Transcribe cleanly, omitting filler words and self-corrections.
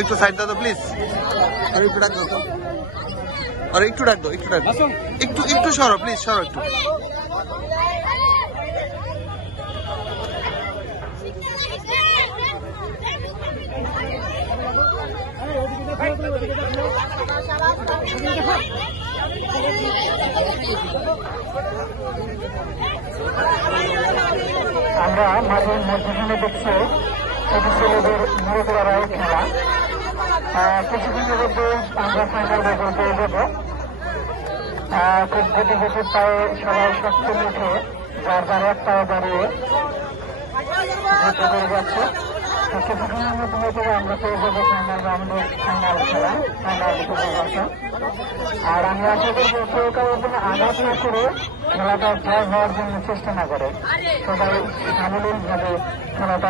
একটু সাইড দাও তো প্লিজ। আর একটু ডাক দাও তো, আর একটু ডাক দাও, একটু ডাক দাও, একটু সরো প্লিজ, সরো একটু। আমরা মাঝে মধ্যখানে দেখছি ছোট ছেলেদের মুরব্বীরাও খেলা। কিছুদিনের মধ্যে আমরা ফাইনাল রেকর্ড পেয়ে যাবো। খুব গতি গতি পায়ে সবাই শক্ত মুখে যার যার এক পায়ে দাঁড়িয়ে যুদ্ধ করে যাচ্ছে। কিছুদিনের মধ্যে হয়তো আমরা পেয়ে যাবো ফাইনাল রাউন্ডের ফাইনাল খেলা, ফাইনাল নির্বাচন। আর আমি আশা করবো কেউ কারোর জন্য আঘাত না করে খেলাটা জয় হওয়ার জন্য চেষ্টা না করে, সবাই সামূহিকভাবে খেলাটা